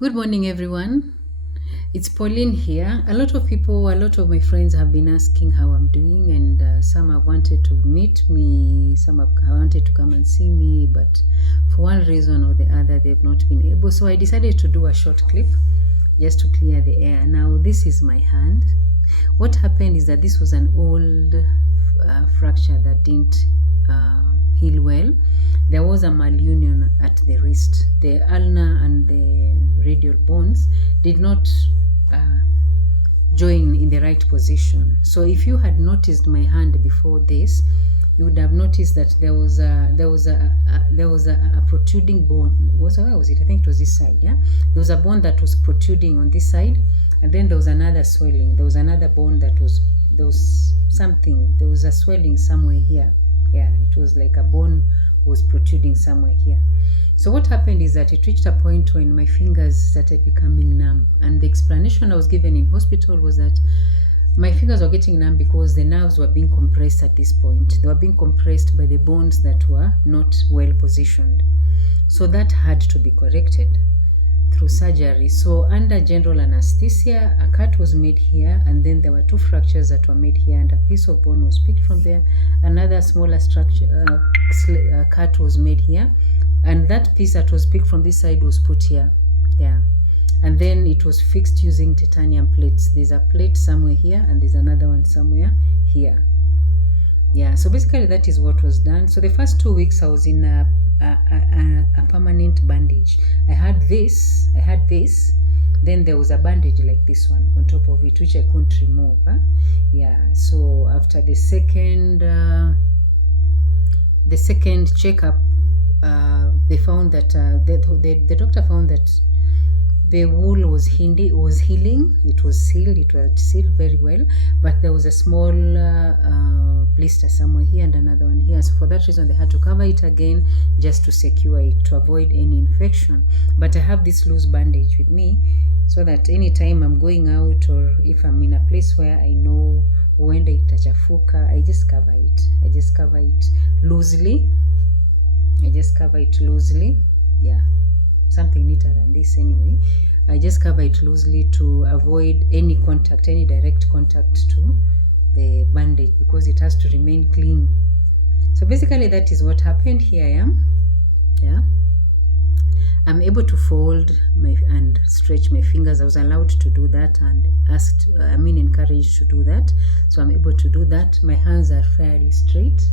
Good morning, everyone. It's Pauline here. A lot of my friends have been asking how I'm doing, and some have wanted to meet me, some have wanted to come and see me, but for one reason or the other, they've not been able. So I decided to do a short clip just to clear the air. Now, this is my hand. What happened is that this was an old fracture that didn't heal well. There was a malunion at the wrist. The ulnar and the radial bones did not uh, join in the right position. So if you had noticed my hand before this, you would have noticed that there was a protruding bone. Where was it? I think it was this side. Yeah, there was a bone that was protruding on this side, and then there was another swelling. There was another bone that was there was something. There was a swelling somewhere here. Yeah, it was like a bone was protruding somewhere here. So what happened is that it reached a point when my fingers started becoming numb, and the explanation I was given in hospital was that my fingers were getting numb because the nerves were being compressed at this point. They were being compressed by the bones that were not well positioned. So that had to be corrected through surgery. So under general anesthesia, a cut was made here, and then there were two fractures that were made here, and a piece of bone was picked from there. Another smaller cut was made here, and that piece that was picked from this side was put here. Yeah. And then it was fixed using titanium plates. There's a plate somewhere here, and there's another one somewhere here. Yeah, so basically that is what was done. So the first 2 weeks I was in a permanent bandage. I had this, then there was a bandage like this one on top of it, which I couldn't remove. Yeah, so after the second checkup, they found that the doctor found that the wool was healing. It was sealed very well, but there was a small blister somewhere here and another one here. So for that reason, they had to cover it again just to secure it, to avoid any infection. But I have this loose bandage with me so that anytime I'm going out or if I'm in a place where I know huenda itachafuka, I just cover it. I just cover it loosely. Yeah, something neater than this anyway. I just cover it loosely to avoid any direct contact to the bandage, because it has to remain clean. So basically that is what happened. Here I am. Yeah, I'm able to fold and stretch my fingers. I was allowed to do that and encouraged to do that. So I'm able to do that. My hands are fairly straight.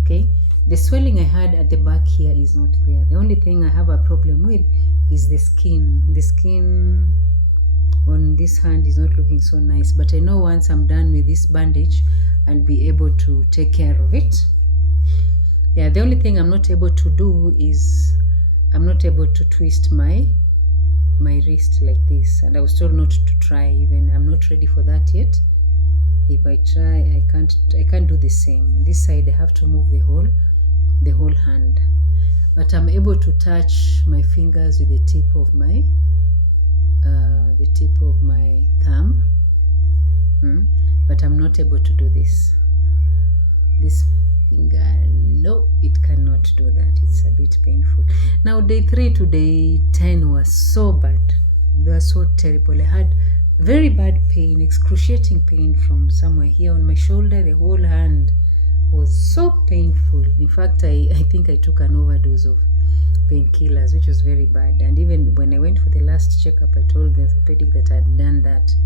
Okay, the swelling I had at the back here is not there. The only thing I have a problem with is the skin. The skin on this hand is not looking so nice, but I know once I'm done with this bandage, I'll be able to take care of it. Yeah, the only thing I'm not able to do is I'm not able to twist my wrist like this, and I was told not to try even. I'm not ready for that yet. If I try, I can't do the same. This side I have to move the whole hand. But I'm able to touch my fingers with the tip of my thumb. But I'm not able to do this. This finger, no, it cannot do that. It's a bit painful. Now day 3 to day 10 was so bad. They were so terrible. I had very bad pain, excruciating pain from somewhere here on my shoulder. The whole hand was so painful. In fact, I think I took an overdose of painkillers, which was very bad. And even when I went for the last checkup, I told the orthopedic that I had done that,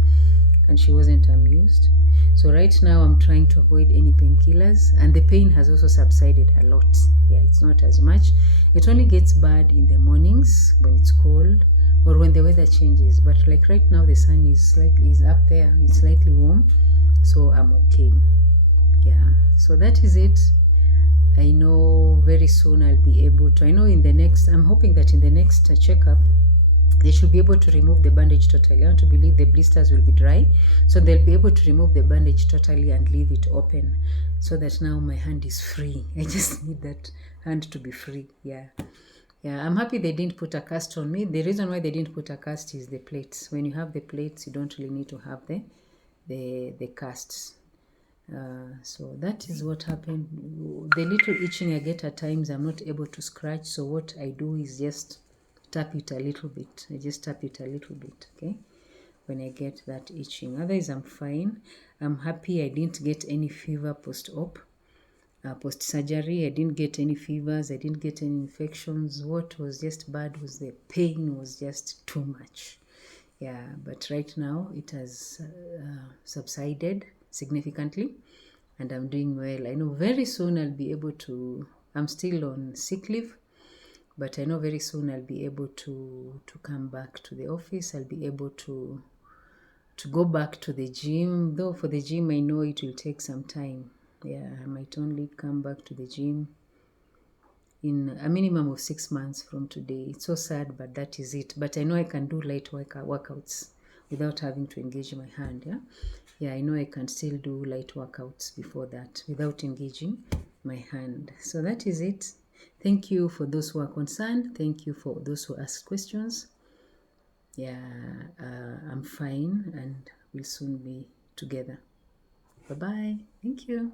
and she wasn't amused. So right now I'm trying to avoid any painkillers, and the pain has also subsided a lot. Yeah, it's not as much. It only gets bad in the mornings when it's cold or when the weather changes. But like right now, the sun is up there. It's slightly warm, so I'm okay. Yeah, so that is it. I know very soon I'll be able to. I'm hoping that in the next checkup, they should be able to remove the bandage totally. I want to believe the blisters will be dry, so they'll be able to remove the bandage totally and leave it open, so that now my hand is free. I just need that hand to be free. Yeah, I'm happy they didn't put a cast on me. The reason why they didn't put a cast is the plates. When you have the plates, you don't really need to have the casts. So that is what happened. The little itching I get at times, I'm not able to scratch. So what I do is just tap it a little bit. I just tap it a little bit, okay, when I get that itching. Otherwise, I'm fine. I'm happy I didn't get any fever post-op. Post-surgery, I didn't get any fevers. I didn't get any infections. What was just bad was the pain was just too much. Yeah, but right now it has subsided significantly and I'm doing well. I know very soon I'll be able to, I'm still on sick leave, but I know very soon I'll be able to come back to the office. I'll be able to go back to the gym, though for the gym I know it will take some time. Yeah, I might only come back to the gym in a minimum of 6 months from today. It's so sad, but that is it. But I know I can do light workouts without having to engage my hand. Yeah, I know I can still do light workouts before that without engaging my hand. So that is it. Thank you for those who are concerned. Thank you for those who ask questions. Yeah, I'm fine and we'll soon be together. Bye-bye. Thank you.